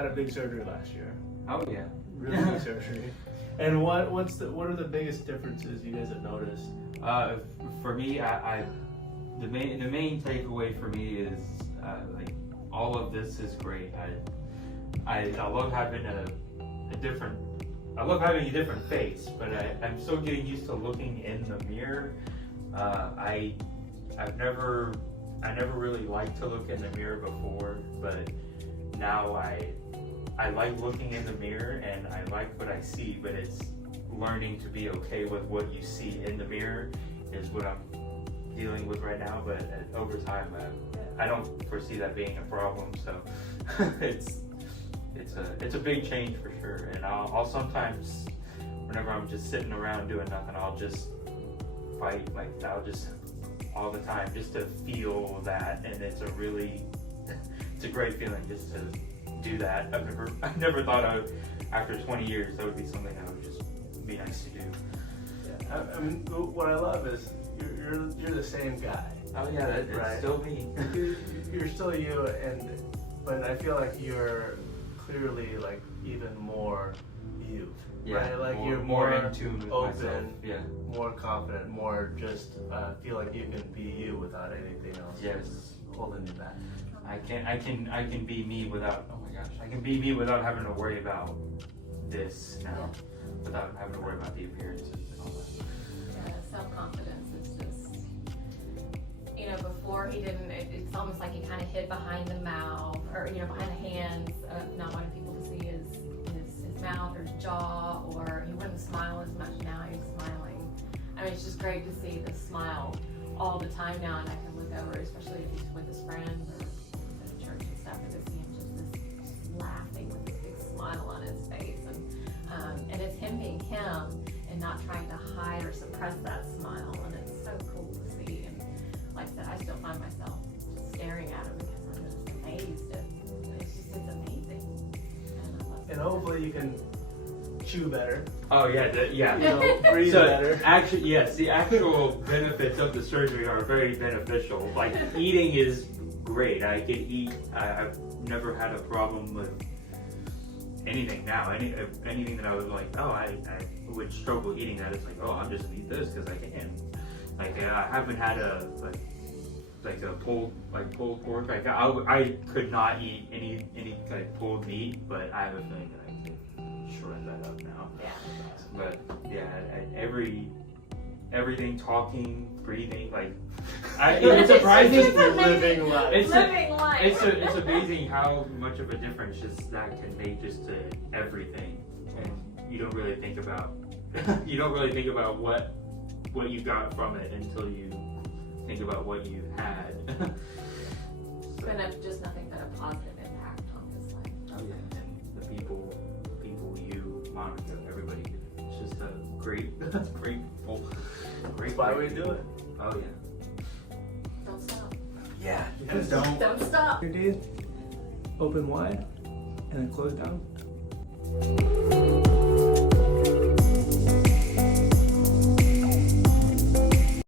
had a big surgery last year. Oh yeah. Really big surgery. And what are the biggest differences you guys have noticed? For me, the main takeaway for me is like all of this is great. I love having a different face, but I'm still getting used to looking in the mirror. I never really liked to look in the mirror before, but now I like looking in the mirror and I like what I see, but it's learning to be okay with what you see in the mirror is what I'm dealing with right now. But over time, I don't foresee that being a problem. So it's a big change for sure. And I'll sometimes, whenever I'm just sitting around doing nothing, I'll just fight. Like I'll just all the time just to feel that, and it's a great feeling just to do that. I never thought after 20 years that would be something that would just be nice to do. Yeah, I mean, what I love is you're the same guy. Oh yeah, it's right? still me. You're still you, but I feel like you're clearly like even more you. Yeah, right? Like you're more in tune with open, myself. Yeah. more confident, more just feel like you can be you without anything else. Yes. Holding you back. I can be me without. Oh my gosh, I can be me without having to worry about this now, without having to worry about the appearances and all that. Yeah, self-confidence is just, before he didn't. It's almost like he kind of hid behind the mouth or behind the hands, not wanting people to see his mouth or his jaw, or he wouldn't smile as much. Now he's smiling. I mean, it's just great to see the smile all the time now, and I can look over, especially if he's with his friends or at church and stuff, and to see him just laughing with this big smile on his face, and it's him being him and not trying to hide or suppress that smile, and it's so cool to see. And like I said, I still find myself staring at him because I'm just amazed. It's amazing. And hopefully you can chew better. Oh yeah, Breathe better. Actually, yes, the actual benefits of the surgery are very beneficial. Like eating is great. I can eat. I've never had a problem with anything now. Anything that I was like, I would struggle eating that. It's like, I'm just gonna eat this because I can. Like I haven't had a pulled pork. Like I could not eat any like pulled meat, but I have a feeling that I can shred that up now. Yeah. But yeah, everything, talking, breathing, like it's surprising. Living life. It's amazing how much of a difference just that can make just to everything, and you don't really think about what you got from it until you think about what you had. It's been just nothing but a positive impact on his life. Oh yeah, and the people, you, Monica, everybody. It's just a great, grateful. That's why we do it. Oh yeah. Don't stop. Yeah. Don't stop. Your teeth open wide and then close down.